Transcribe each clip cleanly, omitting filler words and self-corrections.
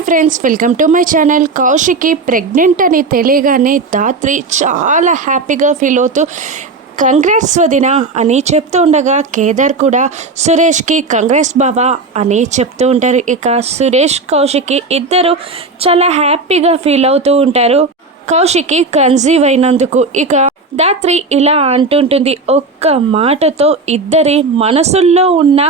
Hi friends, welcome to my channel. Kaushiki pregnant అని తెలియగానే ధాత్రి చాలా హ్యాపీగా ఫీల్ అవుతూ కంగ్రాట్స్ వదిన అని చెప్తూ ఉండగా కేదార్ కూడా సురేష్కి కంగ్రాట్స్ బాబా అని చెప్తూ ఉంటారు. ఇక సురేష్ కౌశికి ఇద్దరు చాలా హ్యాపీగా ఫీల్ అవుతూ ఉంటారు కౌశికి కన్సీవ్ అయినందుకు. ఇక ధాత్రి ఇలా అంటుంటుంది, ఒక్క మాటతో ఇద్దరి మనసుల్లో ఉన్న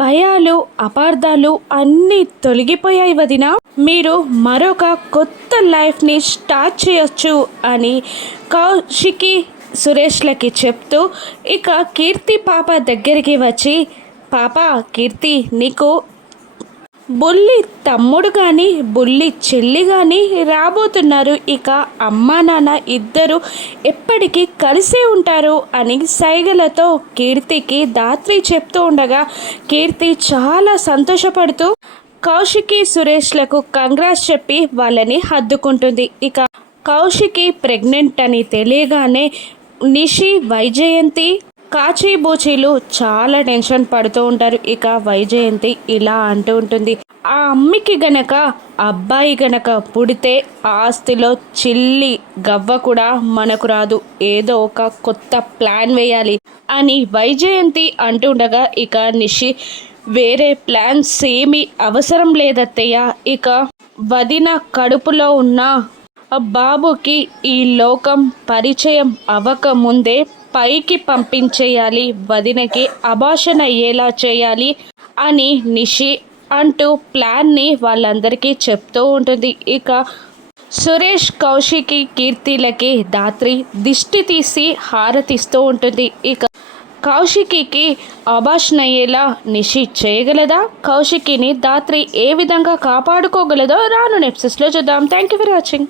భయాలు అపార్థాలు అన్నీ తొలగిపోయాయి వదిన, మీరు మరొక కొత్త లైఫ్ని స్టార్ట్ చేయొచ్చు అని కౌశికి సురేష్లకి చెప్తూ ఇక కీర్తి పాప దగ్గరికి వచ్చి, పాప కీర్తి, నీకు బుల్లి తమ్ముడు కానీ బుల్లి చెల్లి కానీ రాబోతున్నారు. ఇక అమ్మా నాన్న ఇద్దరు ఎప్పటికీ కలిసే ఉంటారు అని సైగలతో కీర్తికి ధాత్రి చెప్తూ ఉండగా కీర్తి చాలా సంతోషపడుతూ కౌశికి సురేష్లకు కంగ్రాట్స్ చెప్పి వాళ్ళని హద్దుకుంటుంది. ఇక కౌశికి ప్రెగ్నెంట్ అని తెలియగానే నిషి, వైజయంతి, కాచిబూచీలు చాలా టెన్షన్ పడుతూ ఉంటారు. ఇక వైజయంతి ఇలా అంటూ ఉంటుంది, ఆ అమ్మికి గనక అబ్బాయి గనక పుడితే ఆస్తిలో చిల్లి గవ్వ కూడా మనకు రాదు, ఏదో ఒక కొత్త ప్లాన్ వేయాలి అని వైజయంతి అంటుండగా ఇక నిషి, వేరే ప్లాన్స్ ఏమీ అవసరం లేదత్తయ్య, ఇక వదిన కడుపులో ఉన్న బాబుకి ఈ లోకం పరిచయం అవ్వక ముందే పైకి పంపించేయాలి, వదినకి అబార్షన్ అయ్యేలా చేయాలి అని నిషి అంటూ ప్లాన్ని వాళ్ళందరికీ చెప్తూ ఉంటుంది. ఇక సురేష్, కౌశికి, కీర్తిలకి ధాత్రి దిష్టి తీసి హారతిస్తూ ఉంటుంది. ఇక కౌశికి అబార్షన్ అయ్యేలా నిషి చేయగలదా, కౌశికిని ధాత్రి ఏ విధంగా కాపాడుకోగలదో రాను ఎపిసోడ్స్లో చూద్దాం. Thank you for watching.